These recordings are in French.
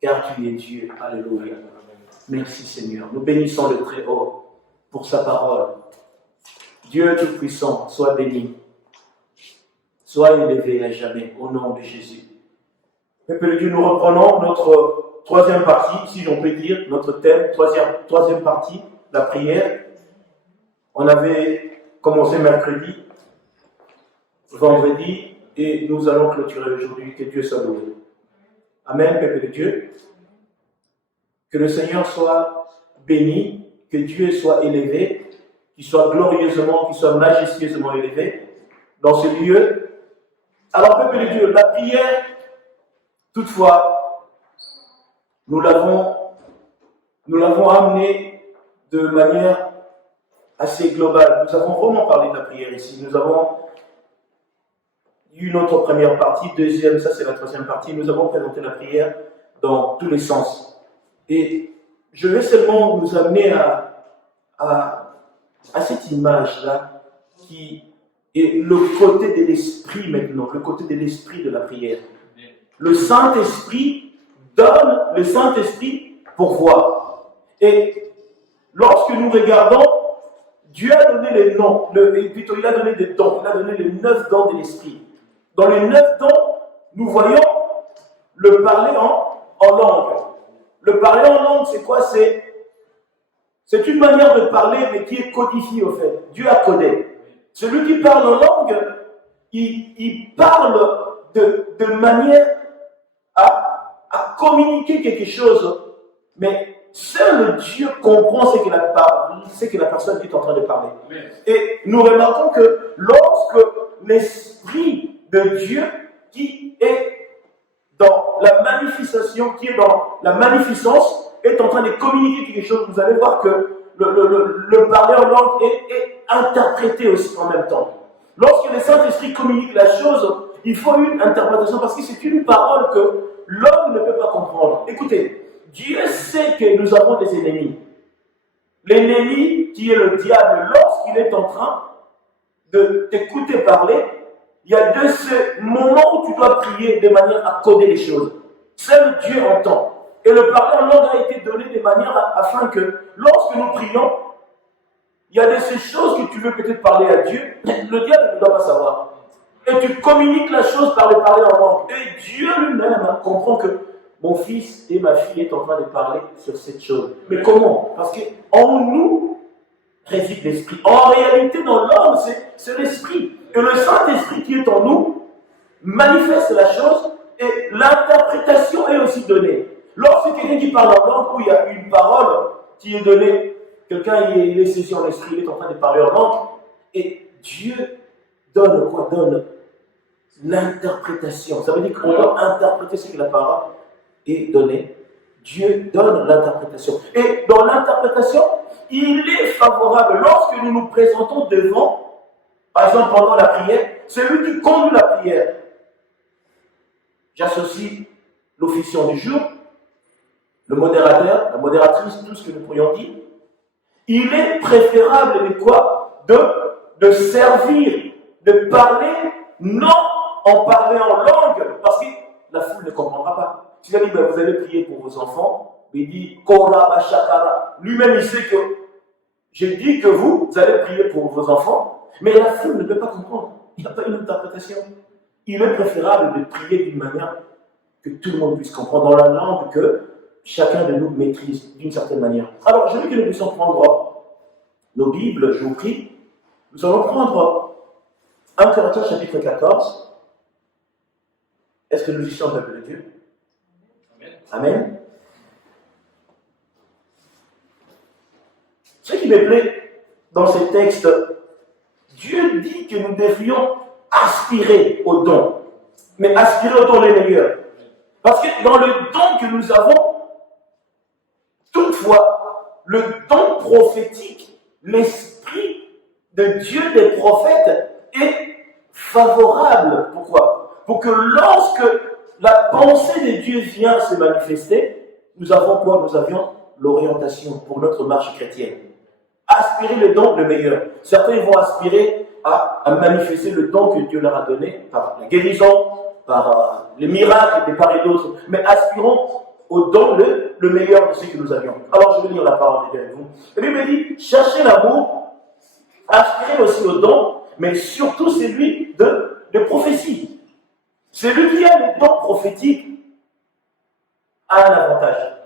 car tu es Dieu. Alléluia. Merci Seigneur. Nous bénissons le Très-Haut pour sa parole. Dieu Tout-Puissant, sois béni. Sois élevé à jamais au nom de Jésus. Peuple de Dieu, nous reprenons notre troisième partie, si l'on peut dire, notre thème, troisième partie, la prière. On avait commencé mercredi, vendredi, et nous allons clôturer aujourd'hui. Que Dieu soit loué. Amen, peuple de Dieu. Que le Seigneur soit béni, que Dieu soit élevé, qu'il soit glorieusement, qu'il soit majestueusement élevé dans ce lieu. Alors, peuple de Dieu, la prière, toutefois, nous l'avons amenée de manière assez globale. Nous avons vraiment parlé de la prière ici. Nous avons eu notre première partie, deuxième, ça c'est la troisième partie. Nous avons présenté la prière dans tous les sens. Et je vais seulement nous amener à cette image-là qui est le côté de l'esprit maintenant, le côté de l'esprit de la prière. Le Saint-Esprit donne, le Saint-Esprit pourvoit. Et lorsque nous regardons, Dieu a donné les noms, plutôt il a donné des dons, il a donné les 9 dons de l'esprit. Dans les 9 dons, nous voyons le parler en langue. Le parler en langue, c'est quoi? C'est une manière de parler, mais qui est codifiée au fait. Dieu a codé. Celui qui parle en langue, il parle de manière à communiquer quelque chose, mais seul Dieu comprend ce que la personne est en train de parler. Et nous remarquons que lorsque l'Esprit de Dieu qui est dans la manifestation, qui est dans la magnificence, est en train de communiquer quelque chose, vous allez voir que le parler en langue est interprété aussi en même temps. Lorsque le Saint-Esprit communique la chose, il faut une interprétation parce que c'est une parole que l'homme ne peut pas comprendre. Écoutez, Dieu sait que nous avons des ennemis. L'ennemi qui est le diable, lorsqu'il est en train de t'écouter parler, il y a de ce moment où tu dois prier de manière à coder les choses. Seul Dieu entend. Et le parler en langue a été donné de manière afin que lorsque nous prions, il y a de ces choses que tu veux peut-être parler à Dieu, le diable ne doit pas savoir. Et tu communiques la chose par le parler en langue. Et Dieu lui-même comprend que mon fils et ma fille est en train de parler sur cette chose. Mais comment? Parce qu'en nous réside l'esprit. En réalité, dans l'homme, c'est l'esprit. Et le Saint-Esprit qui est en nous manifeste la chose et l'interprétation est aussi donnée. Lorsque quelqu'un qui parle en langue, où il y a une parole qui est donnée, quelqu'un il est saisi en esprit, il est en train de parler en langue, et Dieu donne quoi? Donne l'interprétation. Ça veut dire qu'on doit interpréter ce que la parole est donnée. Dieu donne l'interprétation. Et dans l'interprétation, il est favorable lorsque nous nous présentons devant, par exemple pendant la prière, celui qui conduit la prière. J'associe l'officiant du jour, le modérateur, la modératrice, tout ce que nous pourrions dire. Il est préférable de quoi? De servir, de parler, non en parler en langue, parce que la foule ne comprendra pas. Tu vas dire, vous allez prier pour vos enfants, il dit, Kora Bashakara. Lui-même, il sait que j'ai dit que vous allez prier pour vos enfants, mais la foule ne peut pas comprendre. Il n'y a pas une interprétation. Il est préférable de prier d'une manière que tout le monde puisse comprendre, dans la langue que chacun de nous maîtrise d'une certaine manière. Alors, je veux que nous puissions prendre nos Bibles, je vous prie. Nous allons prendre 1 Corinthiens chapitre 14. Est-ce que nous y sommes, peuple de Dieu? Amen. Ce qui me plaît dans ces textes, Dieu dit que nous devions aspirer au don. Mais aspirer au don les meilleurs. Parce que dans le don que nous avons, toutefois, le don prophétique, l'esprit de Dieu des prophètes est favorable. Pourquoi? Pour que lorsque la pensée de Dieu vient se manifester, nous avons quoi? Nous avions l'orientation pour notre marche chrétienne. Aspirer le don le meilleur. Certains vont aspirer à manifester le don que Dieu leur a donné par la guérison, par les miracles, de part et d'autre. Mais aspirons au don le meilleur de ce que nous avions. Alors je vais lire la parole de Dieu avec vous. Et lui me dit, cherchez l'amour, aspirez aussi au don, mais surtout celui de prophétie. Celui qui a les dons prophétiques a un avantage.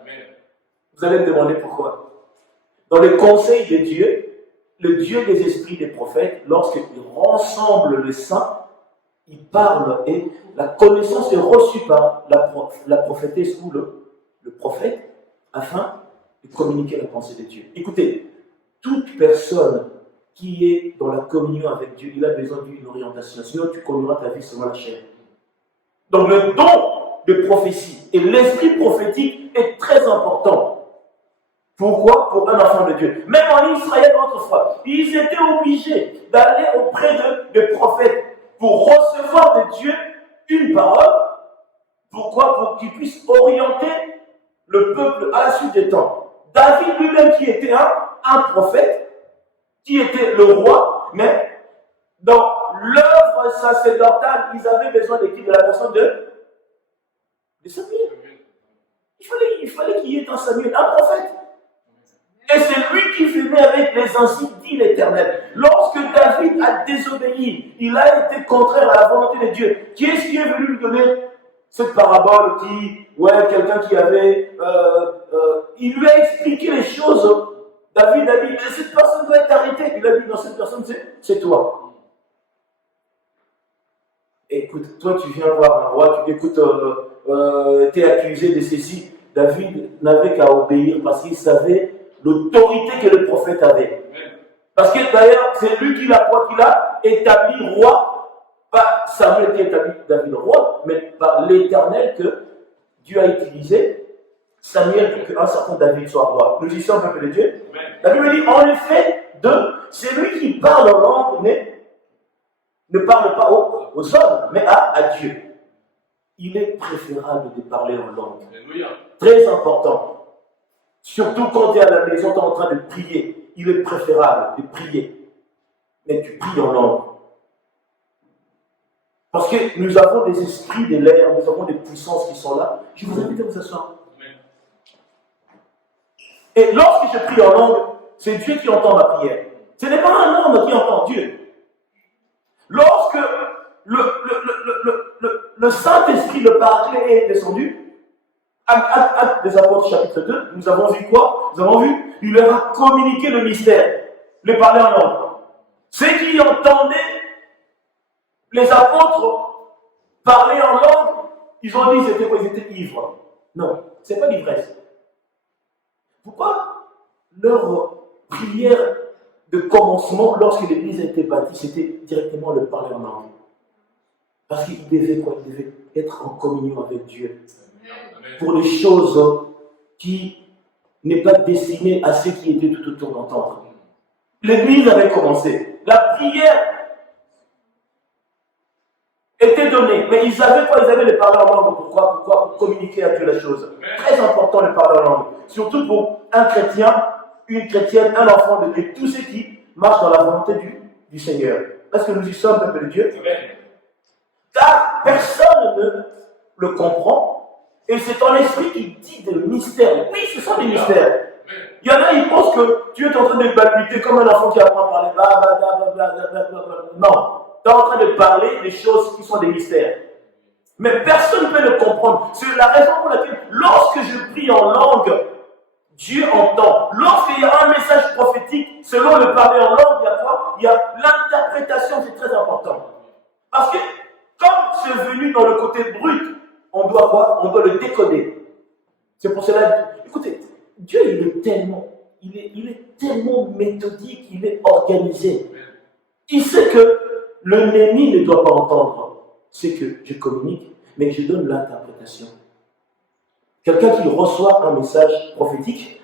Vous allez me demander pourquoi. Dans le conseil de Dieu, le Dieu des esprits des prophètes, lorsqu'il rassemble les saints, il parle et la connaissance est reçue par la prophétesse ou le prophète afin de communiquer la pensée de Dieu. Écoutez, toute personne qui est dans la communion avec Dieu, il a besoin d'une orientation, sinon tu conduiras ta vie selon la chair. Donc le don de prophétie et l'esprit prophétique est très important. Pourquoi? Pour un enfant de Dieu. Même en Israël autrefois, ils étaient obligés d'aller auprès de prophètes pour recevoir de Dieu une parole. Pourquoi? Pour qu'ils puissent orienter le peuple à la suite des temps. David lui-même qui était un prophète, qui était le roi, mais dans l'œuvre sacerdotale, ils avaient besoin de la personne de Samuel. Il fallait qu'il y ait un Samuel, un prophète. Et c'est lui qui venait avec les insignes, dit l'Éternel. Lorsque David a désobéi, il a été contraire à la volonté de Dieu. Qui est-ce qui est venu lui donner cette parabole quelqu'un qui avait... il lui a expliqué les choses. David a dit, cette personne doit être arrêtée. Il a dit, non, cette personne, c'est toi. Écoute, toi, tu viens voir un roi, tu dis, écoute, tu es accusé de ceci. David n'avait qu'à obéir parce qu'il savait l'autorité que le prophète avait. Parce que d'ailleurs, c'est lui qui l'a établi roi, pas Samuel qui a établi David roi, mais par l'Éternel que Dieu a utilisé Samuel pour qu'un certain David soit roi. Nous y sommes, peuple de Dieu. La Bible dit, en effet, c'est lui qui parle en langue, mais ne parle pas aux hommes, mais à Dieu. Il est préférable de parler en langue. Très important. Surtout quand tu es à la maison, tu es en train de prier. Il est préférable de prier. Mais tu pries en langue. Parce que nous avons des esprits de l'air, nous avons des puissances qui sont là. Je vous invite à vous asseoir. Et lorsque je prie en langue, c'est Dieu qui entend ma prière. Ce n'est pas un homme qui entend Dieu. Lorsque le Saint-Esprit, le Paraclet est descendu, Actes des Apôtres, chapitre 2, nous avons vu quoi? Nous avons vu, il leur a communiqué le mystère, les parler en langue. Ceux qui entendaient les apôtres parler en langue, ils ont dit c'était quoi? Ils étaient ivres. Non, ce n'est pas l'ivresse. Pourquoi? Leur prière de commencement, lorsque l'église a été bâtie, c'était directement le parler en langue. Parce qu'ils devaient quoi? Ils devaient être en communion avec Dieu. Pour les choses qui n'est pas destinées à ceux qui étaient tout autour d'entendre. L'église avait commencé. La prière était donnée. Mais ils avaient quoi? Ils avaient le parler en langue. Pourquoi? Pour communiquer à Dieu la chose. Très important le parler en langue. Surtout pour un chrétien, une chrétienne, un enfant de Dieu. Tous ceux qui marchent dans la volonté du Seigneur. Est-ce que nous y sommes, peuple de Dieu? Car personne ne le comprend. Et c'est ton esprit qui dit des mystères. Oui, ce sont des mystères. Il y en a, ils pensent que tu es en train de balbuter comme un enfant qui apprend à parler. Non. Tu es en train de parler des choses qui sont des mystères. Mais personne ne peut le comprendre. C'est la raison pour laquelle, lorsque je prie en langue, Dieu entend. Lorsqu'il y a un message prophétique, selon le parler en langue, il y a quoi? Il y a l'interprétation, c'est très important. Parce que, comme c'est venu dans le côté brut, on doit quoi? On doit le décoder. C'est pour cela, écoutez, Dieu il est tellement méthodique, il est organisé. Il sait que l'ennemi ne doit pas entendre ce que je communique, mais je donne l'interprétation. Quelqu'un qui reçoit un message prophétique,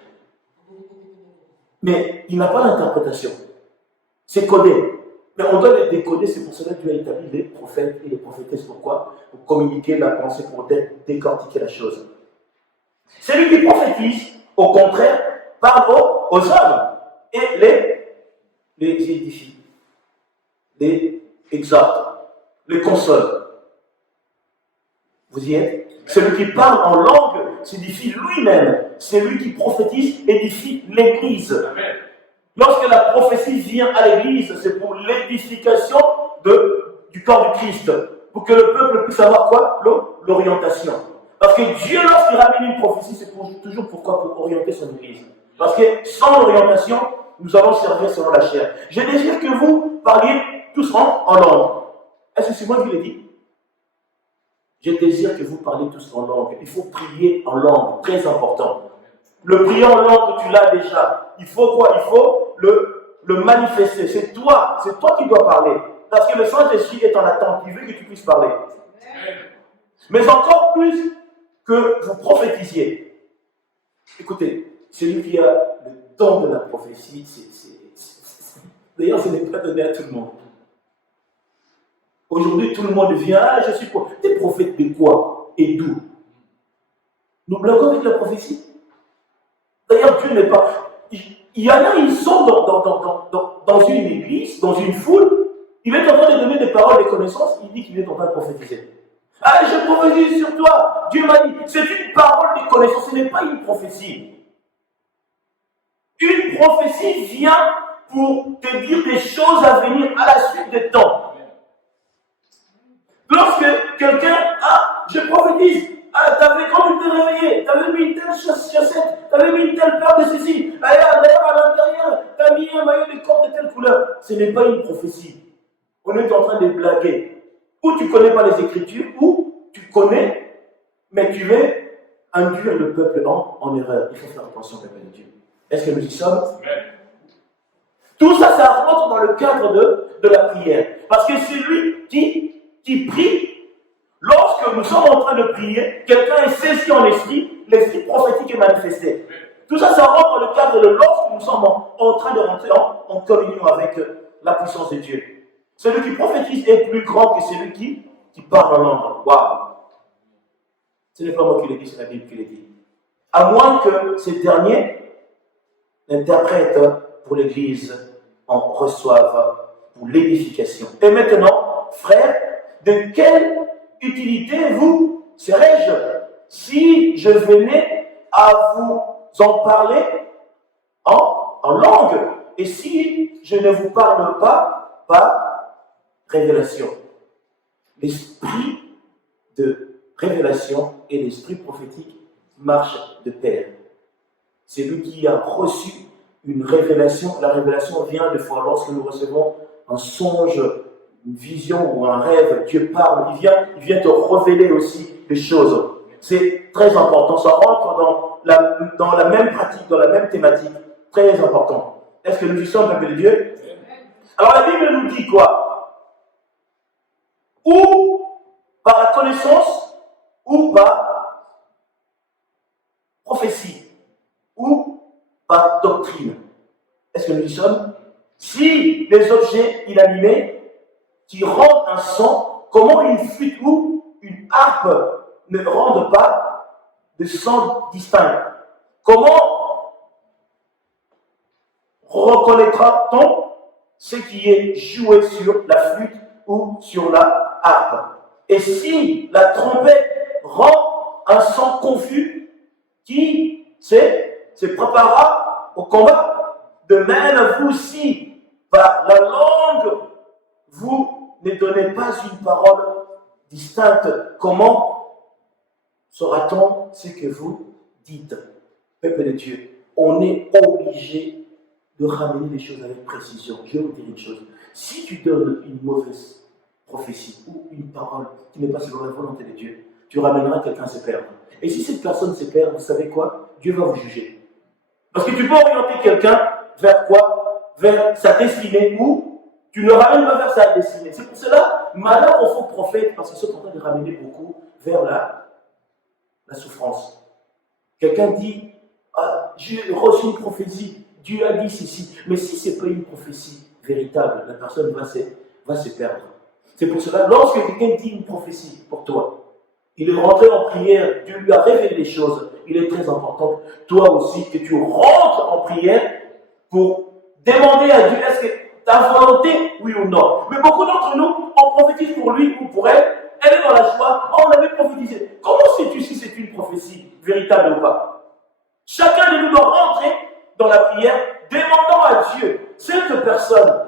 mais il n'a pas l'interprétation. C'est codé. Mais on doit les décoder, c'est pour cela que Dieu a établi les prophètes et les prophétesses. Pourquoi? Pour communiquer la pensée, pour décortiquer la chose. Celui qui prophétise, au contraire, parle aux hommes et les édifie, les exhorte, les console. Vous y êtes? Celui qui parle en langue s'édifie lui-même. C'est lui qui prophétise, édifie l'Église. Amen. Lorsque la prophétie vient à l'Église, c'est pour l'édification du corps du Christ. Pour que le peuple puisse avoir quoi? L'orientation. Parce que Dieu, lorsqu'il ramène une prophétie, c'est toujours pourquoi? Pour orienter son Église. Parce que sans l'orientation, nous allons servir selon la chair. Je désire que vous parliez tous en langue. Est-ce que c'est moi qui l'ai dit? Je désire que vous parliez tous en langue. Il faut prier en langue, très important. Le prier en langue, tu l'as déjà. Il faut quoi? Il faut le manifester. C'est toi qui dois parler. Parce que le Saint-Esprit est en attente. Il veut que tu puisses parler. Mais encore plus que vous prophétisiez. Écoutez, celui qui a le don de la prophétie, d'ailleurs, ce n'est pas donné à tout le monde. Aujourd'hui, tout le monde vient, je suis prophète. T'es prophète de quoi et d'où? Nous bloquons avec la prophétie. D'ailleurs, Dieu n'est pas. Il y en a, ils sont dans une église, dans une foule. Il est en train de donner des paroles, des connaissances. Il dit qu'il est en train de prophétiser. Ah, je prophétise sur toi. Dieu m'a dit, c'est une parole de connaissance, ce n'est pas une prophétie. Une prophétie vient pour te dire des choses à venir à la suite des temps. Lorsque quelqu'un, je prophétise, quand tu t'es réveillé, tu avais mis une telle chaussette, tu avais mis une telle paire de ceci, d'ailleurs à l'intérieur, tu as mis un maillot de corps de telle couleur. Ce n'est pas une prophétie. On est en train de blaguer. Ou tu ne connais pas les Écritures, ou tu connais, mais tu veux induire le peuple en erreur. Il faut faire attention, peuple de Dieu. Est-ce que nous y sommes? Tout ça, ça rentre dans le cadre de la prière. Parce que c'est lui qui prie. Lorsque nous sommes en train de prier, quelqu'un est saisi en esprit, l'esprit prophétique est manifesté. Tout ça, ça rentre dans le cadre de lorsque nous sommes en train de rentrer en communion avec la puissance de Dieu. Celui qui prophétise est plus grand que celui qui parle en langue. Waouh! Ce n'est pas moi qui l'ai dit, c'est la Bible qui l'a dit. À moins que ces derniers l'interprètent pour l'Église, en reçoivent pour l'édification. Et maintenant, frères, de quelle utilité vous serais-je si je venais à vous en parler en langue? Et si je ne vous parle pas par révélation? L'esprit de révélation et l'esprit prophétique marchent de pair. C'est lui qui a reçu une révélation. La révélation vient des fois lorsque nous recevons un songe, une vision ou un rêve. Dieu parle, il vient te révéler aussi des choses. C'est très important. Ça rentre dans la même pratique, dans la même thématique. Très important. Est-ce que nous y sommes, peuple de Dieu? Alors la Bible nous dit quoi? Ou par la connaissance, ou par prophétie, ou par doctrine. Est-ce que nous y sommes? Si les objets inanimés qui rendent un son, comment une flûte ou une harpe ne rendent pas de son distinct? Comment reconnaîtra-t-on ce qui est joué sur la flûte ou sur la harpe? Et si la trompette rend un son confus, qui se préparera au combat? De même, vous aussi, par la langue, vous ne donnez pas une parole distincte. Comment saura-t-on ce que vous dites? Peuple de Dieu, on est obligé de ramener les choses avec précision. Je vais vous dire une chose. Si tu donnes une mauvaise prophétie ou une parole qui n'est pas selon la volonté de Dieu, tu ramèneras quelqu'un à se perdre. Et si cette personne se perd, vous savez quoi? Dieu va vous juger. Parce que tu peux orienter quelqu'un vers quoi? Vers sa destinée, ou tu ne ramènes pas vers sa destinée. C'est pour cela, malheur aux faux prophètes, parce qu'ils sont en train de ramener beaucoup vers la souffrance. Quelqu'un dit, j'ai reçu une prophétie, Dieu a dit ceci. Mais si ce n'est pas une prophétie véritable, la personne va se perdre. C'est pour cela, lorsque quelqu'un dit une prophétie pour toi, il est rentré en prière, Dieu lui a révélé des choses, il est très important, toi aussi, que tu rentres en prière pour demander à Dieu, est-ce que ta volonté, oui ou non? Mais beaucoup d'entre nous, on prophétise pour lui ou pour elle, elle est dans la joie, on avait prophétisé. Comment sais-tu si c'est une prophétie? véritable ou pas. Chacun de nous doit rentrer dans la prière, demandant à Dieu, cette personne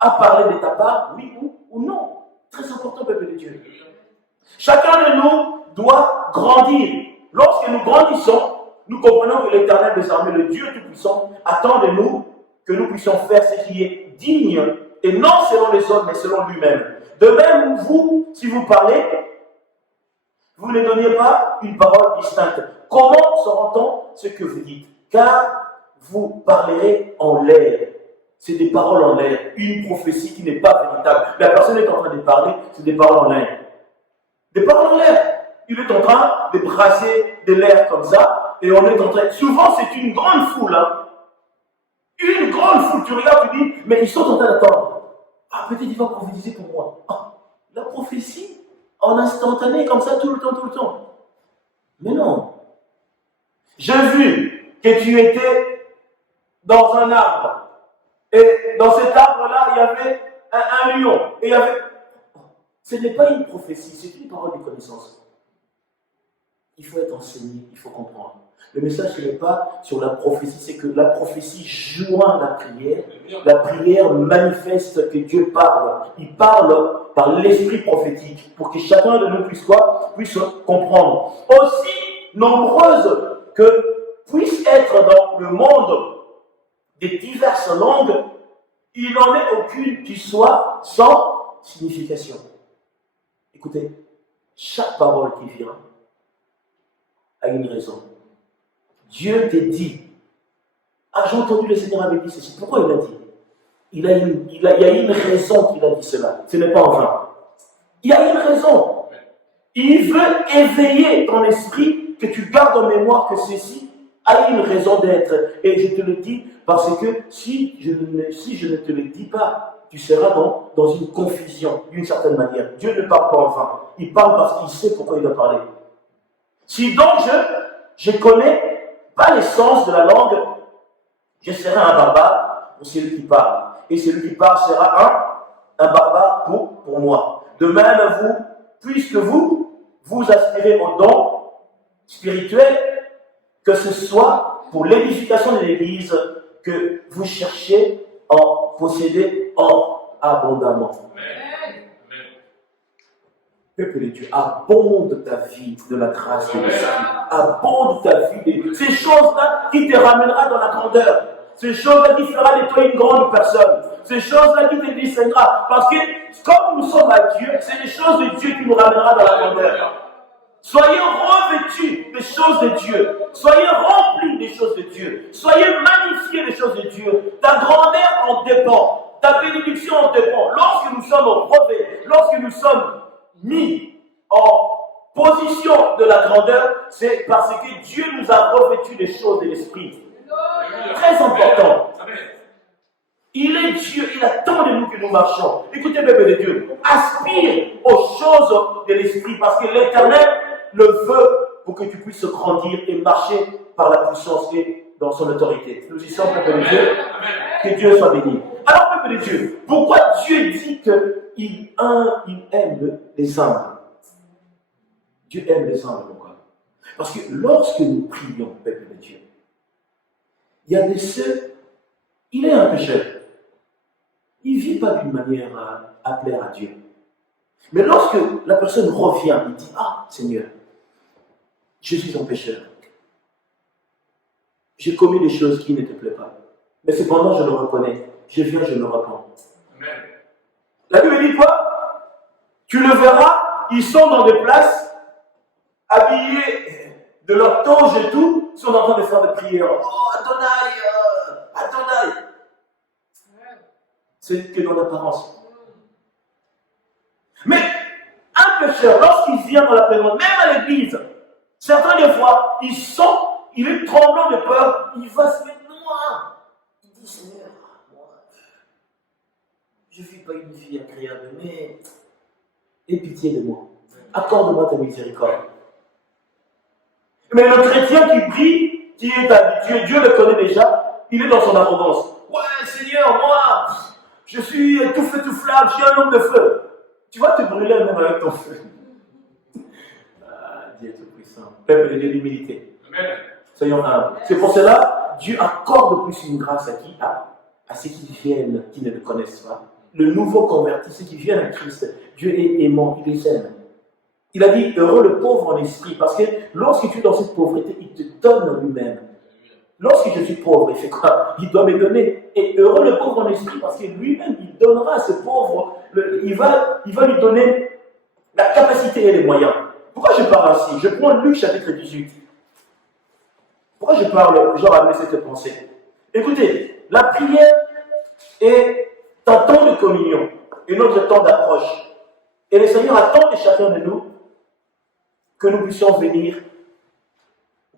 a parlé de ta part, oui ou non. Très important, peuple de Dieu. Chacun de nous doit grandir. Lorsque nous grandissons, nous comprenons que l'Éternel des armées, le Dieu Tout-Puissant, attend de nous que nous puissions faire ce qui est digne, et non selon les hommes, mais selon lui-même. De même, vous, si vous parlez, vous ne donniez pas une parole distincte. Comment saura-t-on ce que vous dites? Car vous parlerez en l'air. C'est des paroles en l'air. Une prophétie qui n'est pas véritable. La personne est en train de parler, c'est des paroles en l'air. Des paroles en l'air. Il est en train de brasser de l'air comme ça, et on est en train... Souvent, c'est une grande foule. Hein. Une grande foule. Tu regardes, tu dis, mais ils sont en train d'attendre. Ah, peut-être il va prophétiser pour moi. Ah, la prophétie, en instantané, comme ça, tout le temps. Mais non. J'ai vu que tu étais dans un arbre. Et dans cet arbre-là, il y avait un lion. Et il y avait... Ce n'est pas une prophétie, c'est une parole de connaissance. Il faut être enseigné, il faut comprendre. Le message, ce n'est pas sur la prophétie, c'est que la prophétie joint la prière manifeste que Dieu parle. Il parle par l'esprit prophétique pour que chacun de nous puisse quoi? Puisse comprendre. Aussi nombreuses que puissent être dans le monde des diverses langues, il n'en est aucune qui soit sans signification. Écoutez, chaque parole qui vient a une raison. Dieu te dit. Ah, j'ai entendu le Seigneur avait dit ceci. Pourquoi il a dit? Il y a une raison qu'il a dit cela. Ce n'est pas en vain. Il y a une raison. Il veut éveiller ton esprit, que tu gardes en mémoire que ceci a une raison d'être. Et je te le dis parce que si je ne te le dis pas, tu seras dans une confusion, d'une certaine manière. Dieu ne parle pas en vain. Il parle parce qu'il sait pourquoi il doit parler. Si donc je connais pas l'essence de la langue, je serai un barbare pour celui qui parle. Et celui qui parle sera un barbare pour moi. De même, vous, puisque vous aspirez au don spirituel, que ce soit pour l'édification de l'Église, que vous cherchez à posséder abondamment. Peuple de Dieu, abonde ta vie de la grâce de l'Esprit. Abonde ta vie de ces choses-là qui te ramènera dans la grandeur. Ces choses-là qui fera de toi une grande personne. Ces choses-là qui te distinguera. Parce que comme nous sommes à Dieu, c'est les choses de Dieu qui nous ramènera dans la grandeur. Soyez revêtus des choses de Dieu. Soyez remplis des choses de Dieu. Soyez magnifiés des choses de Dieu. Ta grandeur en dépend. Ta bénédiction en dépend. Lorsque nous sommes revêtus, lorsque nous sommes mis en position de la grandeur, c'est parce que Dieu nous a revêtus des choses de l'esprit. Très important. Il est Dieu, il attend de nous que nous marchions. Écoutez, bébé de Dieu, aspire aux choses de l'esprit parce que l'Éternel le veut pour que tu puisses grandir et marcher par la puissance et dans son autorité. Nous y sommes, peuple de Dieu. Que Dieu soit béni. Alors, peuple de Dieu, pourquoi Dieu dit qu'il aime les humbles? Dieu aime les humbles, pourquoi? Parce que lorsque nous prions, peuple de Dieu, il y a des ceux, il est un pécheur. Il ne vit pas d'une manière à plaire à Dieu. Mais lorsque la personne revient, il dit, ah, Seigneur, je suis un pécheur. J'ai commis des choses qui ne te plaisent pas. Mais cependant, je le reconnais. Je viens, je me repens. Amen. La Bible dit quoi? Tu le verras, ils sont dans des places, habillés de leur toge et tout, ils sont en train de faire des prières. Oh, Adonai. C'est que dans l'apparence. Mais un pécheur, lorsqu'il vient dans la présence, même à l'église, certains des fois, il est tremblant de peur, il va se mettre noir. Il dit, Seigneur, moi, je ne vis pas une vie agréable, mais aie pitié de moi. Accorde-moi ta miséricorde. Mais le chrétien qui prie, qui est habitué, Dieu le connaît déjà, il est dans son arrogance. Ouais, Seigneur, moi, je suis tout feu, tout flamme, je suis un homme de feu. Tu vas te brûler même avec ton feu. Ah, Dieu te puisse. Peuple de Dieu, l'humilité. Soyons humbles. C'est pour cela, Dieu accorde plus une grâce à qui? À ceux qui viennent, qui ne le connaissent pas. Le nouveau converti, ceux qui viennent à Christ, Dieu est aimant, il les aime. Il a dit, heureux le pauvre en esprit, parce que lorsque tu es dans cette pauvreté, il te donne lui-même. Lorsque je suis pauvre, il fait quoi? Il doit me donner. Et heureux le pauvre en esprit, parce que lui-même, il donnera à ce pauvre, il va lui donner la capacité et les moyens. Pourquoi je parle ainsi? Je prends Luc chapitre 18. Pourquoi je parle, genre, amener cette pensée? Écoutez, la prière est un temps de communion et notre temps d'approche. Et le Seigneur attend de chacun de nous que nous puissions venir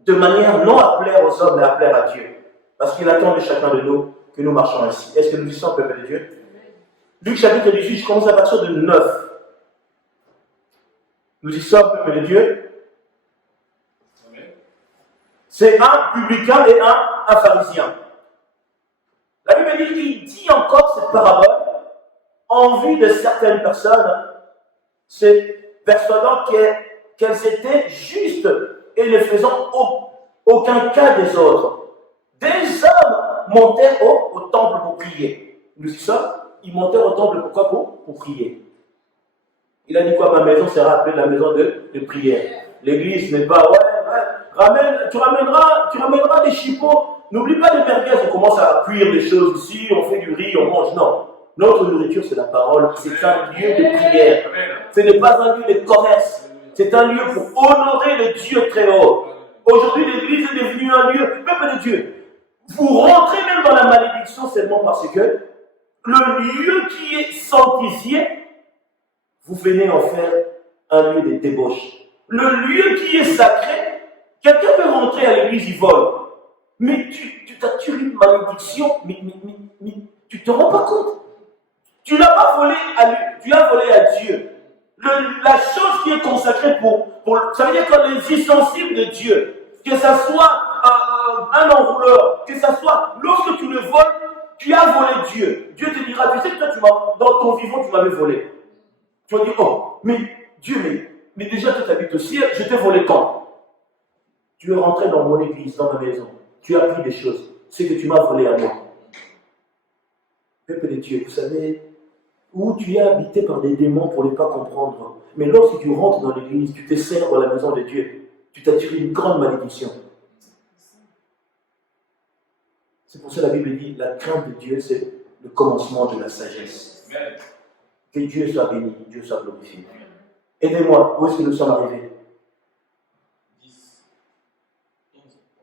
de manière non à plaire aux hommes, mais à plaire à Dieu. Parce qu'il attend de chacun de nous que nous marchions ainsi. Est-ce que nous y sommes, peuple de Dieu? Luc chapitre 18, je commence à partir de 9. Nous y sommes, peuple de Dieu. C'est un publicain et un pharisien. La Bible dit qu'il dit encore cette parabole en vue de certaines personnes, se persuadant qu'elles étaient justes et ne faisant aucun cas des autres. Des hommes montèrent au temple pour prier. Nous y sommes, ils montèrent au temple pourquoi? Pour prier. Il a dit quoi? Ma maison sera appelée la maison de prière. L'église n'est pas, tu ramèneras des chipots. N'oublie pas les merguez, on commence à cuire des choses ici, on fait du riz, on mange. Non. Notre nourriture, c'est la parole. C'est un lieu de prière. Ce n'est pas un lieu de commerce. C'est un lieu pour honorer le Dieu très haut. Aujourd'hui, l'église est devenue un lieu, peuple de Dieu. Vous rentrez même dans la malédiction seulement parce que le lieu qui est sanctifié, vous venez en faire un lieu de débauche. Le lieu qui est sacré, quelqu'un peut rentrer à l'église, il vole. Mais tu t'attires une malédiction, mais tu ne te rends pas compte. Tu n'as pas volé à lui, tu as volé à Dieu. La chose qui est consacrée ça veut dire que les ustensiles de Dieu, que ça soit un enrouleur, que ça soit, lorsque tu le voles, tu as volé Dieu. Dieu te dira, tu sais que toi, dans ton vivant, tu m'avais volé. Tu vas dire, oh, mais Dieu, mais déjà tu habites au ciel, je t'ai volé quand? Tu es rentré dans mon église, dans ma maison. Tu as pris des choses. C'est que tu m'as volé à moi. Peuple de Dieu, vous savez, où tu es habité par des démons pour ne pas comprendre. Mais lorsque tu rentres dans l'église, tu te sers dans la maison de Dieu, tu t'attires une grande malédiction. C'est pour ça que la Bible dit, la crainte de Dieu, c'est le commencement de la sagesse. Que Dieu soit béni, Dieu soit glorifié. Aidez-moi, où est-ce que nous sommes arrivés?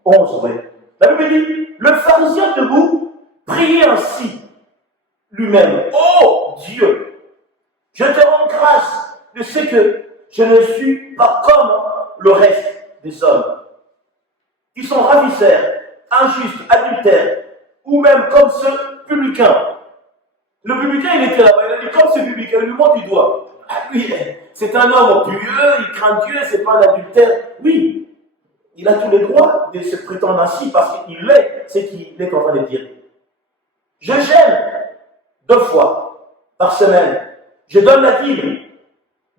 11, oui. La Bible dit, le pharisien debout priait ainsi lui-même. Oh Dieu, je te rends grâce de ce que je ne suis pas comme le reste des hommes, qui sont ravisseurs, injustes, adultères, ou même comme ce publicain. Le publicain, il était là-bas, il a dit comme ce publicain, il lui montre du doigt. Ah, lui, c'est un homme pieux, il craint Dieu, c'est pas un adultère. Oui, il a tous les droits de se prétendre ainsi parce qu'il est ce qu'il est en train de dire. Je gêne 2 fois par semaine. Je donne la dîme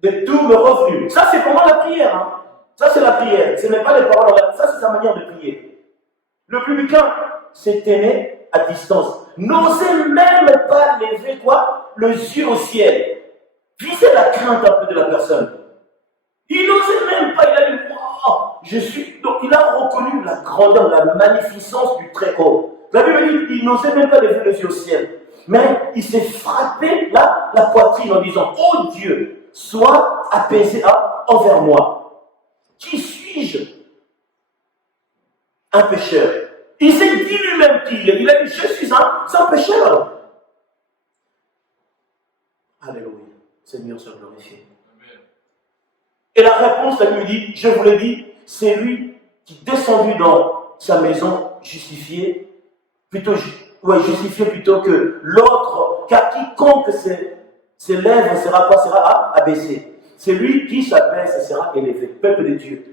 de tous mes revenus. Ça, c'est pour moi la prière. Hein. Ça, c'est la prière. Ce n'est pas les paroles. Ça, c'est sa manière de prier. Le publicain s'est tenu à distance. N'osait même pas lever quoi? Les yeux au ciel. Visez la crainte un peu de la personne. Il n'osait même pas. Il a dit, wow, je suis. Donc, il a reconnu la grandeur, la magnificence du Très-Haut. La Bible dit, il n'osait même pas lever les yeux au ciel. Mais il s'est frappé la poitrine en disant, oh Dieu, sois apaisé envers moi. Qui suis-je? Un pécheur. Il s'est dit lui-même qui il est. Il a dit, je suis un pécheur. Alléluia. Seigneur, sois glorifié. Et la réponse, la Bible dit, je vous l'ai dit, c'est lui qui descendu dans sa maison justifié plutôt que l'autre, car quiconque s'élève sera abaissé. C'est lui qui s'abaisse sera élevé. Peuple de Dieu,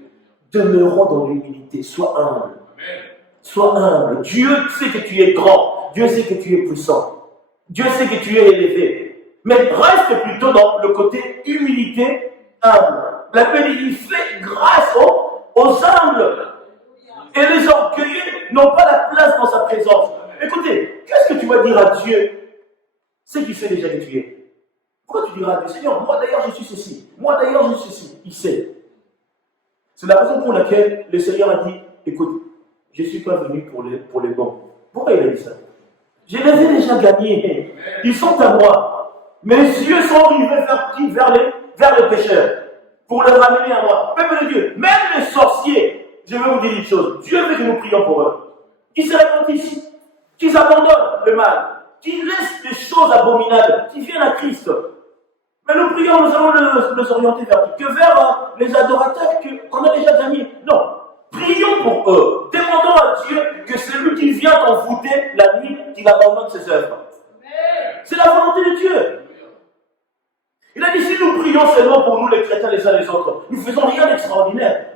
demeurons dans l'humilité, sois humble. Sois humble. Dieu sait que tu es grand, Dieu sait que tu es puissant, Dieu sait que tu es élevé. Mais reste plutôt dans le côté humilité humble. La Bible, il fait grâce aux humbles. Et les orgueilleux n'ont pas la place dans sa présence. Écoutez, qu'est-ce que tu vas dire à Dieu? C'est qu'il sait déjà que tu es. Pourquoi tu diras à Dieu, Seigneur, moi d'ailleurs je suis ceci, moi d'ailleurs je suis ceci? Il sait. C'est la raison pour laquelle le Seigneur a dit, écoute, je ne suis pas venu pour les bons. Pourquoi il a dit ça? Je les ai déjà gagnés. Ils sont à moi. Mes yeux sont rivés vers qui? Vers les pécheurs. Pour les ramener à moi. Peuple de Dieu, même les sorciers, je vais vous dire une chose. Dieu veut que nous prions pour eux. Qu'ils se repentissent, qu'ils abandonnent le mal, qu'ils laissent les choses abominables, qu'ils viennent à Christ. Mais nous prions, nous allons les orienter vers qui? Que vers les adorateurs qu'on a déjà gagnés. Non. Prions pour eux. Demandons à Dieu que celui qui vient t'envoûter la nuit, qu'il abandonne ses œuvres. C'est la volonté de Dieu. Il a dit, si nous prions seulement pour nous les chrétiens les uns les autres, nous ne faisons rien d'extraordinaire.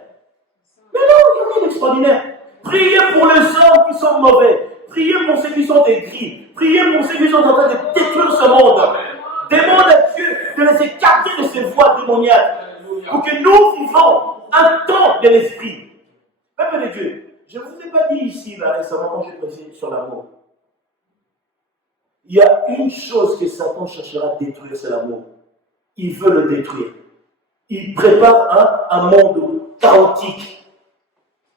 Mais non, il n'y a rien d'extraordinaire. Priez pour les hommes qui sont mauvais. Priez pour ceux qui sont aigris. Priez pour ceux qui sont en train de détruire ce monde. Demande à Dieu de les écarter de ces voies démoniaques pour que nous vivons un temps de l'esprit. Peuple de Dieu, je ne vous ai pas dit ici, là, récemment, quand j'ai prêché sur l'amour. Il y a une chose que Satan cherchera à détruire, c'est l'amour. Il veut le détruire. Il prépare un monde chaotique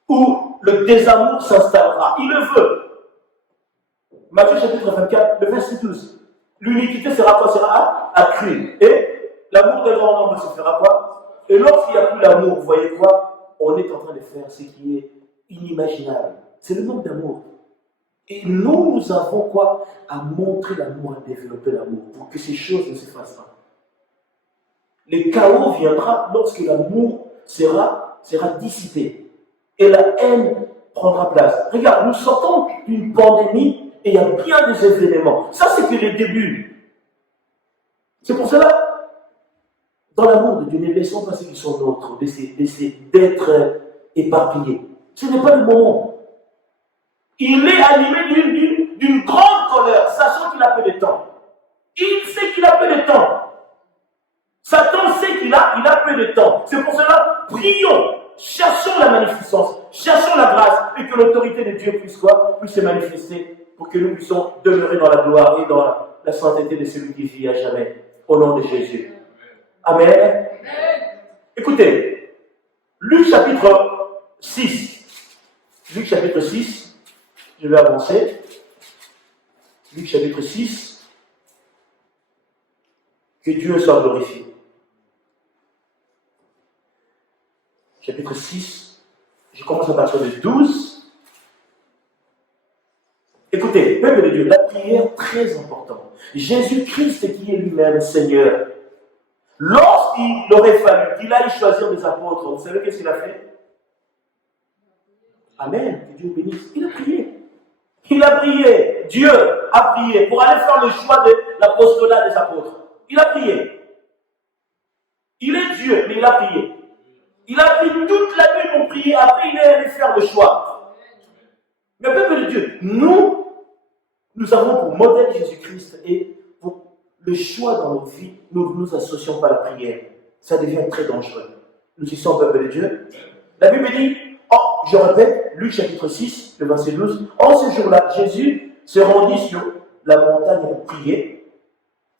où le désamour s'installera. Il le veut. Matthieu chapitre 24, le verset 12. L'iniquité sera quoi? Sera accrue. Et l'amour de grand nombre se fera quoi? Et lorsqu'il n'y a plus l'amour, vous voyez quoi? On est en train de faire ce qui est inimaginable. C'est le manque d'amour. Et nous avons quoi? À montrer l'amour, à développer l'amour, pour que ces choses ne se fassent pas. Le chaos viendra lorsque l'amour sera dissipé. Et la haine prendra place. Regarde, nous sortons d'une pandémie et il y a bien des événements. Ça, c'est que le début. C'est pour cela, dans l'amour de Dieu, ne laissons pas ceux qui sont nôtres, d'être éparpillés. Ce n'est pas le moment. Il est animé d'une grande colère, sachant qu'il a peu de temps. Il sait qu'il a peu de temps. Satan sait qu'il a peu de temps. C'est pour cela, prions, cherchons la magnificence, cherchons la grâce, et que l'autorité de Dieu puisse se manifester, pour que nous puissions demeurer dans la gloire et dans la sainteté de celui qui vit à jamais. Au nom de Jésus. Amen. Amen. Écoutez, Luc chapitre 6. Luc chapitre 6. Je vais avancer. Luc chapitre 6. Que Dieu soit glorifié. Chapitre 6. Je commence à partir de 12. Écoutez, peuple de Dieu, la prière très importante. Jésus-Christ qui est lui-même Seigneur. Lorsqu'il aurait fallu qu'il aille choisir des apôtres, vous savez qu'est-ce qu'il a fait? Amen, que Dieu bénisse. Il a prié. Il a prié. Dieu a prié pour aller faire le choix de l'apostolat des apôtres. Il a prié. Il est Dieu, mais il a prié. Il a pris toute la nuit pour prier. Après, il est allé faire le choix. Mais peuple de Dieu, nous avons pour modèle Jésus-Christ et pour le choix dans nos vies, nous ne nous associons pas à la prière. Ça devient très dangereux. Nous y sommes, peuple de Dieu. La Bible dit, je répète, Luc chapitre 6, le verset 12, en ce jour-là, Jésus se rendit sur la montagne pour prier.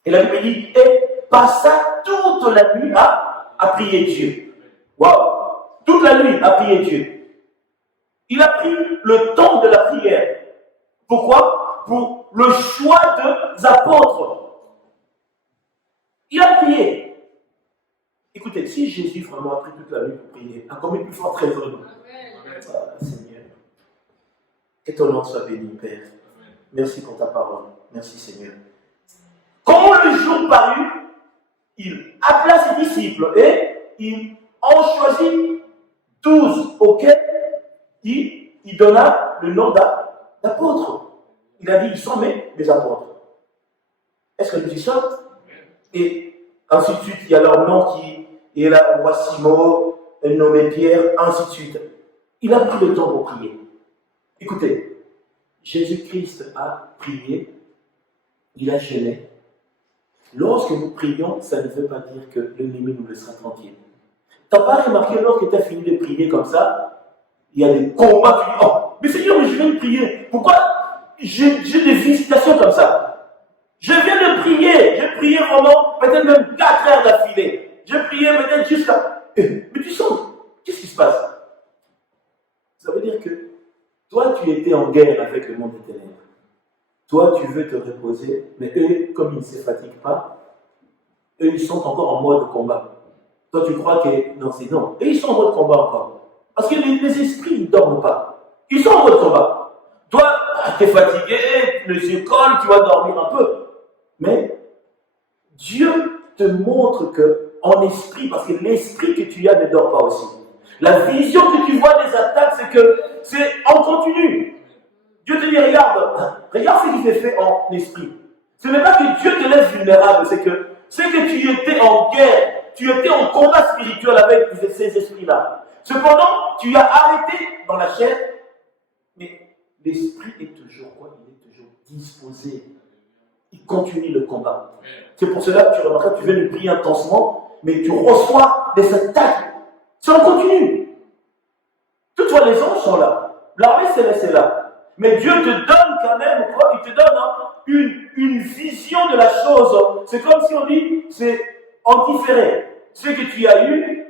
Et la Bible dit, et passa toute la nuit à prier Dieu. Waouh! Toute la nuit à prier Dieu. Il a pris le temps de la prière. Pourquoi? Pour le choix des apôtres. Il a prié. Écoutez, si Jésus vraiment a pris toute la nuit pour prier, à combien plus fort très heureux. Ah, Seigneur. Que ton nom soit béni, Père. Merci pour ta parole. Merci, Seigneur. Quand le jour parut, il appela ses disciples et il en choisit 12 auxquels il donna le nom d'apôtres. Il a dit, ils sont mes apôtres. Est-ce que nous y sommes? Et ainsi de suite, il y a leur nom qui est là, roi Simon, nommé Pierre, ainsi de suite. Il a pris le temps pour prier. Écoutez, Jésus-Christ a prié, il a jeûné. Lorsque nous prions, ça ne veut pas dire que l'ennemi nous laissera tranquille. T'as pas remarqué lorsque tu as fini de prier comme ça, il y a des combats, tu dis, oh, mais Seigneur, mais je viens de prier. Pourquoi j'ai des visitations comme ça? Je viens de prier. J'ai prié vraiment peut-être même 4 heures d'affilée. J'ai prié peut-être jusqu'à... Mais tu sens, qu'est-ce qui se passe? Ça veut dire que toi, tu étais en guerre avec le monde des ténèbres. Toi, tu veux te reposer, mais eux, comme ils ne se fatiguent pas, eux, ils sont encore en mode combat. Toi, tu crois que... Non, c'est non. Et ils sont en mode combat encore. Parce que les esprits, ils ne dorment pas. Ils sont en mode combat. Toi, tu es fatigué, les yeux collent, tu vas dormir un peu. Mais Dieu te montre que, en esprit, parce que l'esprit que tu as ne dort pas aussi. La vision que tu vois des attaques, c'est que c'est en continu. Dieu te dit, regarde ce qui s'est fait en esprit. Ce n'est pas que Dieu te laisse vulnérable, c'est que tu étais en guerre, tu étais en combat spirituel avec ces esprits-là. Cependant, tu as arrêté dans la chair, mais l'esprit est toujours quoi? Il est toujours disposé. Il continue le combat. C'est pour cela que tu remarqueras, tu viens de prier intensement, mais tu reçois des attaques. C'est en continu. Toutefois, les anges sont là. L'armée céleste est là. Mais Dieu te donne quand même quoi? Il te donne une vision de la chose. C'est comme si on dit, c'est en différé. Ce que tu as eu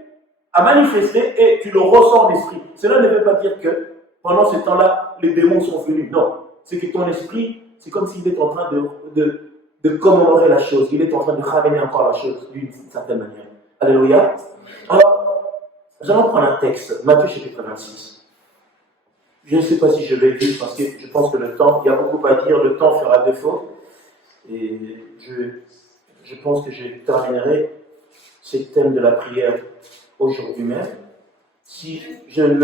à manifester et tu le ressens en esprit. Cela ne veut pas dire que pendant ce temps-là, les démons sont venus. Non. C'est que ton esprit, c'est comme s'il est en train de commémorer la chose. Il est en train de ramener encore la chose d'une certaine manière. Alléluia. Alors, nous allons prendre un texte, Matthieu chapitre 26. Je ne sais pas si je vais vite parce que je pense que le temps, il y a beaucoup à dire, le temps fera défaut. Et je pense que je terminerai ce thème de la prière aujourd'hui même. Si je ne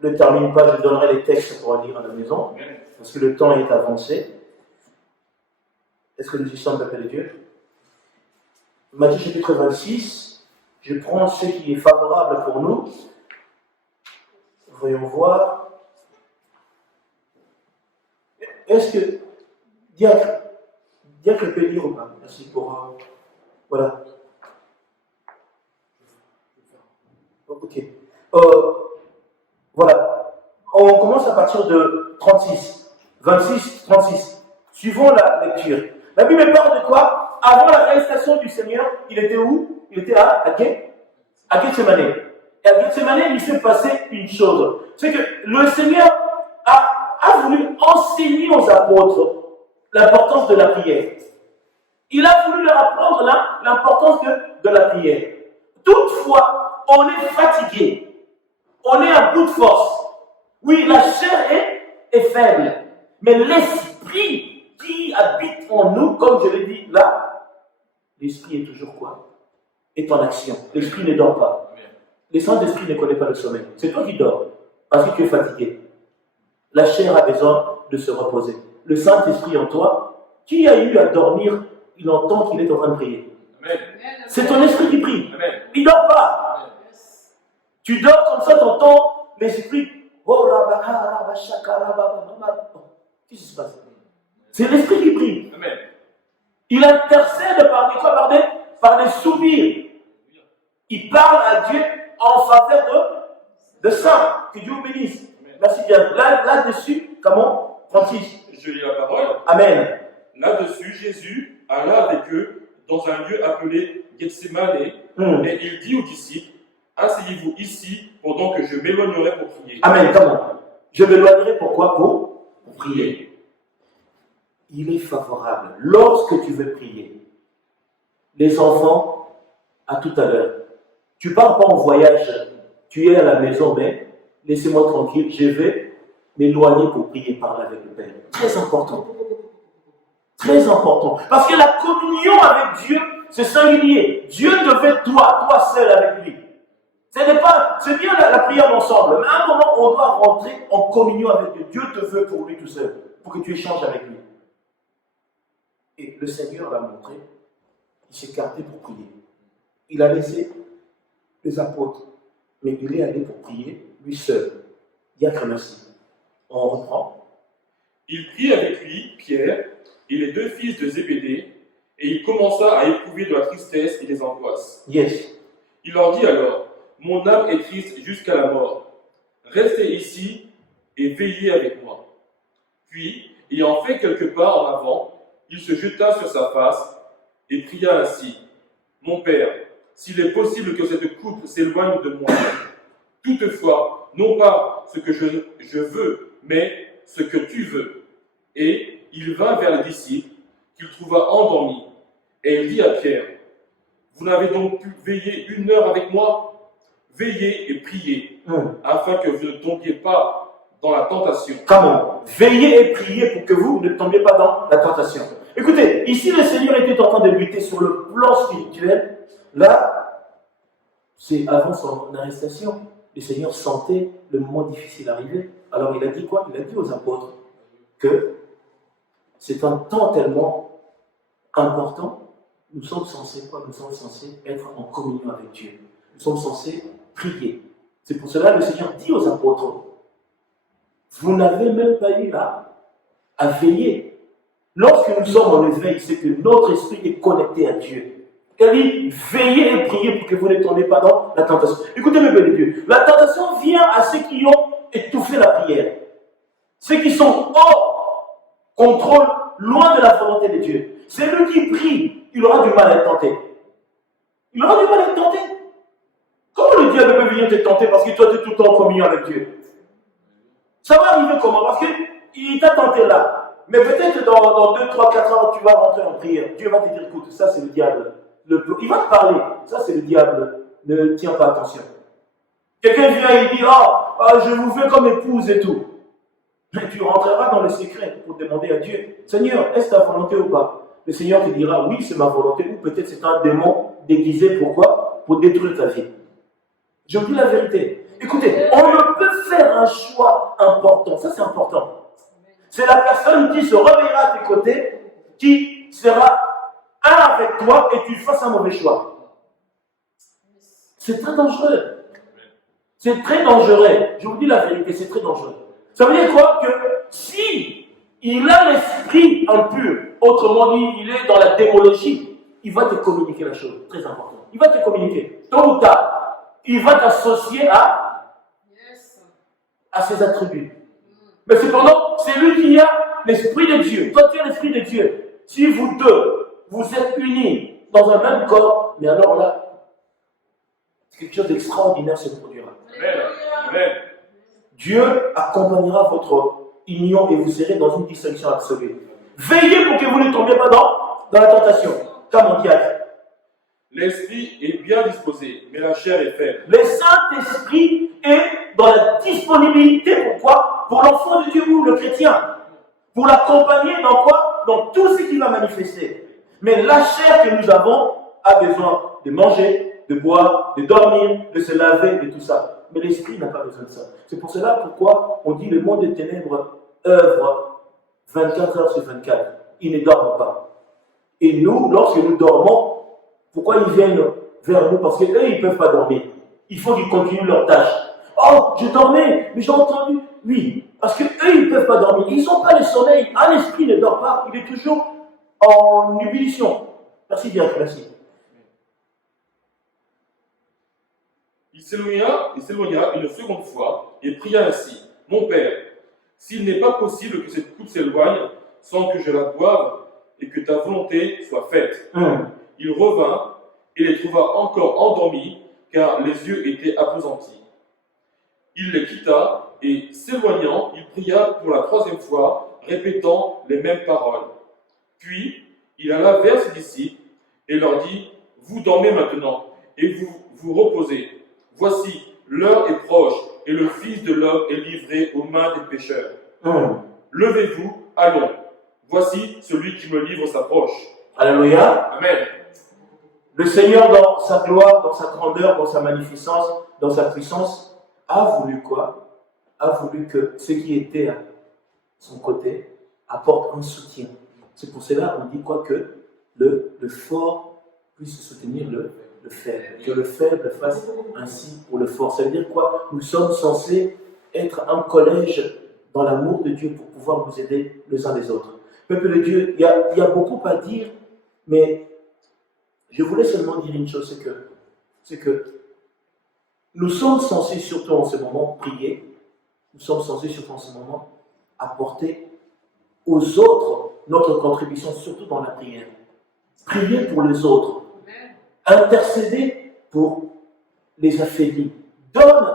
le termine pas, je donnerai les textes pour lire à la maison, parce que le temps est avancé. Est-ce que nous y sommes, peuple de Dieu? Matthieu chapitre 26, je prends ce qui est favorable pour nous. Voyons voir. Est-ce que Diacre peut lire ou pas? Merci pour... voilà. Ok. Voilà. On commence à partir de 36. 26, 36. Suivons la lecture. La Bible parle de quoi? Avant l'arrestation du Seigneur, il était où? Il était à Gethsémane. Et à Gethsémane, il s'est passé une chose. C'est que le Seigneur a voulu enseigner aux apôtres l'importance de la prière. Il a voulu leur apprendre l'importance de la prière. Toutefois, on est fatigué. On est à bout de force. Oui, la chair est faible. Mais l'esprit qui habite en nous, comme je l'ai dit là, l'esprit est toujours quoi? Est en action. L'esprit ne dort pas. Le Saint-Esprit ne connaît pas le sommeil. C'est toi qui dors, parce que tu es fatigué. La chair a besoin de se reposer. Le Saint-Esprit en toi, qui a eu à dormir, il entend qu'il est en train de prier. Amen. C'est ton esprit qui prie. Amen. Il ne dort pas. Amen. Tu dors comme ça, tu entends l'esprit. Qu'est-ce qui se passe? C'est l'esprit qui prie. Amen. Il intercède par des soupirs. Il parle à Dieu en faveur de ça. Que Dieu vous bénisse. Merci bien. Là-dessus, comment? 36. Je lis la parole. Amen. Là-dessus, Jésus alla avec eux dans un lieu appelé Gethsémane et il dit aux disciples, asseyez-vous ici pendant que je m'éloignerai pour prier. Amen. Comment? Je m'éloignerai pourquoi? Pour prier. Il est favorable. Lorsque tu veux prier, les enfants, à tout à l'heure, tu ne pars pas en voyage, tu es à la maison, mais laissez-moi tranquille, je vais m'éloigner pour prier, parler avec le Père. Très important. Très important. Parce que la communion avec Dieu, c'est singulier. Dieu te veut toi seul avec lui. C'est bien la prière d'ensemble, mais à un moment, on doit rentrer en communion avec Dieu. Dieu te veut pour lui tout seul, pour que tu échanges avec lui. Et le Seigneur l'a montré, il s'est gardé pour prier. Il a laissé les apôtres, mais il est allé pour prier, lui seul. Diacre, merci. On reprend. Il prit avec lui, Pierre, et les 2 fils de Zébédée, et il commença à éprouver de la tristesse et des angoisses. Yes. Il leur dit alors, mon âme est triste jusqu'à la mort. Restez ici et veillez avec moi. Puis, ayant fait quelques pas en avant, il se jeta sur sa face et pria ainsi. Mon Père, s'il est possible que cette coupe s'éloigne de moi, toutefois, non pas ce que je veux, mais ce que tu veux. Et il vint vers les disciples, qu'il trouva endormis. Et il dit à Pierre, vous n'avez donc pu veiller 1 heure avec moi? Veillez et priez, afin que vous ne tombiez pas dans la tentation. Comment? Veillez et priez pour que vous ne tombiez pas dans la tentation. Écoutez, ici le Seigneur était en train de lutter sur le plan spirituel. Là, c'est avant son arrestation. Le Seigneur sentait le moment difficile arriver. Alors il a dit quoi? Il a dit aux apôtres que c'est un temps tellement important. Nous sommes censés quoi? Nous sommes censés être en communion avec Dieu. Nous sommes censés prier. C'est pour cela que le Seigneur dit aux apôtres, vous n'avez même pas eu à veiller. Lorsque nous sommes en éveil, c'est que notre esprit est connecté à Dieu. Il dit, veillez et priez pour que vous ne tombiez pas dans la tentation. Écoutez, mes bénis Dieu, la tentation vient à ceux qui ont étouffé la prière. Ceux qui sont hors contrôle, loin de la volonté de Dieu. C'est lui qui prie, il aura du mal à être tenté. Il aura du mal à être tenté. Comment le diable peut venir te tenter parce que toi tu es tout le temps en communion avec Dieu? Ça va arriver comment? Parce qu'il t'a tenté là. Mais peut-être dans 2, 3, 4 ans, tu vas rentrer en prière. Dieu va te dire, écoute, ça c'est le diable. Il va te parler. Ça c'est le diable. Ne tiens pas attention. Quelqu'un vient et dit, je vous veux comme épouse et tout. Mais tu rentreras dans le secret pour demander à Dieu, Seigneur, est-ce ta volonté ou pas? Le Seigneur te dira, oui, c'est ma volonté, ou peut-être c'est un démon déguisé. Pourquoi? Pour détruire ta vie. Je vous dis la vérité. Écoutez, on ne peut faire un choix important. Ça, c'est important. C'est la personne qui se réveillera à tes côtés, qui sera un avec toi et tu fasses un mauvais choix. C'est très dangereux. C'est très dangereux. Je vous dis la vérité, c'est très dangereux. Ça veut dire quoi? Que si il a l'esprit impur, autrement dit, il est dans la démologie, il va te communiquer la chose. Très important. Il va te communiquer. Tôt ou tard, il va t'associer à ses attributs. Mais cependant, c'est lui qui a l'Esprit de Dieu. Toi, tu as l'Esprit de Dieu. Si vous deux, vous êtes unis dans un même corps, mais alors là, quelque chose d'extraordinaire se produira. Amen. Dieu accompagnera votre union et vous serez dans une distinction absolue. Veillez pour que vous ne tombiez pas dans la tentation. Comme on dit. L'esprit est bien disposé, mais la chair est faible. Le Saint-Esprit est dans la disponibilité, pourquoi? Pour l'enfant de Dieu ou le chrétien. Pour l'accompagner dans quoi? Dans tout ce qu'il va manifester. Mais la chair que nous avons a besoin de manger, de boire, de dormir, de se laver, de tout ça. Mais l'esprit n'a pas besoin de ça. C'est pour cela pourquoi on dit le monde des ténèbres œuvre 24 heures sur 24. Ils ne dorment pas. Et nous, lorsque nous dormons, pourquoi ils viennent vers nous? Parce qu'eux, ils ne peuvent pas dormir. Il faut qu'ils continuent leur tâche. Oh, je dormais, mais j'ai entendu. Oui, parce qu'eux, ils ne peuvent pas dormir. Ils n'ont pas le sommeil. Un esprit ne dort pas. Il est toujours en ébullition. Merci bien, merci. Il s'éloigna une seconde fois et pria ainsi. Mon Père, s'il n'est pas possible que cette coupe s'éloigne sans que je la boive et que ta volonté soit faite. Il revint et les trouva encore endormis, car les yeux étaient appesantis. Il les quitta et, s'éloignant, il pria pour la 3e fois, répétant les mêmes paroles. Puis, il alla vers ses disciples et leur dit, vous dormez maintenant et vous vous reposez. Voici, l'heure est proche et le Fils de l'homme est livré aux mains des pécheurs. Levez-vous, allons. Voici, celui qui me livre s'approche. Alléluia. Amen. Le Seigneur, dans sa gloire, dans sa grandeur, dans sa magnificence, dans sa puissance, a voulu quoi? A voulu que ceux qui étaient à son côté apportent un soutien. C'est pour cela qu'on dit quoi? Que le fort puisse soutenir le faible. Que le faible fasse ainsi pour le fort. Ça veut dire quoi? Nous sommes censés être un collège dans l'amour de Dieu pour pouvoir nous aider les uns les autres. Peuple de Dieu, il y a beaucoup à dire, mais je voulais seulement dire une chose, c'est que nous sommes censés, surtout en ce moment, prier. Nous sommes censés, surtout en ce moment, apporter aux autres notre contribution, surtout dans la prière. Prier pour les autres. Intercéder pour les affaiblis. Donne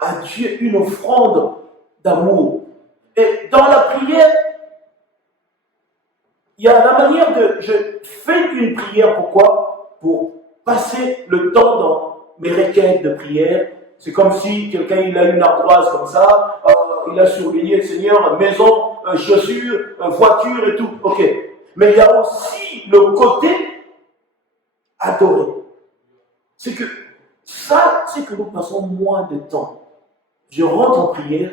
à Dieu une offrande d'amour. Et dans la prière, il y a la manière de... Je fais une prière, pourquoi? Pour passer le temps dans mes requêtes de prière. C'est comme si quelqu'un il a une ardoise comme ça, il a surligné, Seigneur, maison, chaussures, voiture et tout. Ok. Mais il y a aussi le côté adorer. C'est que ça, c'est que nous passons moins de temps. Je rentre en prière,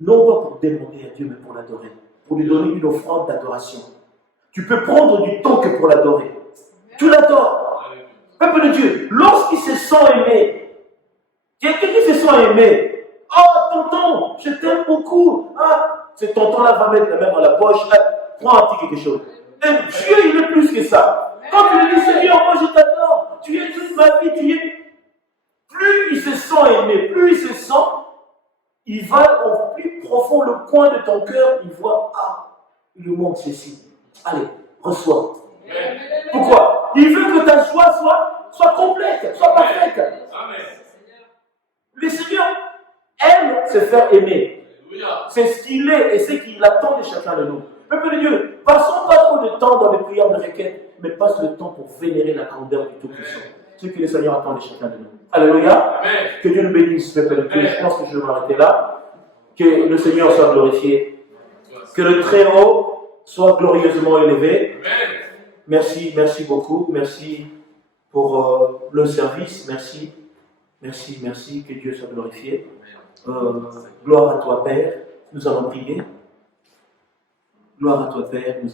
non pas pour demander à Dieu, mais pour l'adorer. Pour lui donner une offrande d'adoration. Tu peux prendre du temps que pour l'adorer. Tu l'adores. Peuple de Dieu, lorsqu'il se sent aimé, quelqu'un qui se sent aimé, oh tonton, je t'aime beaucoup. Ah, ce tonton-là va mettre la main dans la poche, prends un petit quelque chose. Et Dieu, il est plus que ça. Quand tu lui dis, Seigneur, moi je t'adore, tu es toute ma vie, tu es. Plus il se sent aimé, plus il se sent, il va au plus profond, le coin de ton cœur, il voit, ah, il lui manque ceci. Allez, reçois. Pourquoi? Il veut que ta joie soit complète, soit parfaite. Amen. Le Seigneur aime se faire aimer. C'est ce qu'il est et c'est qu'il attend de chacun de nous. Peuple de Dieu, passons pas trop de temps dans les prières de requête, mais passe le temps pour vénérer la grandeur du Tout-Puissant. Ce que le Seigneur attend de chacun de nous. Alléluia. Amen. Que Dieu nous bénisse, peuple de Dieu. Je pense que je vais m'arrêter là. Que le Seigneur soit glorifié. Que le Très-Haut soit glorieusement élevé. Amen. Merci, merci beaucoup. Merci pour le service. Merci. Merci, merci. Que Dieu soit glorifié. Gloire à toi, Père. Nous allons prier. Gloire à toi, Père. Nous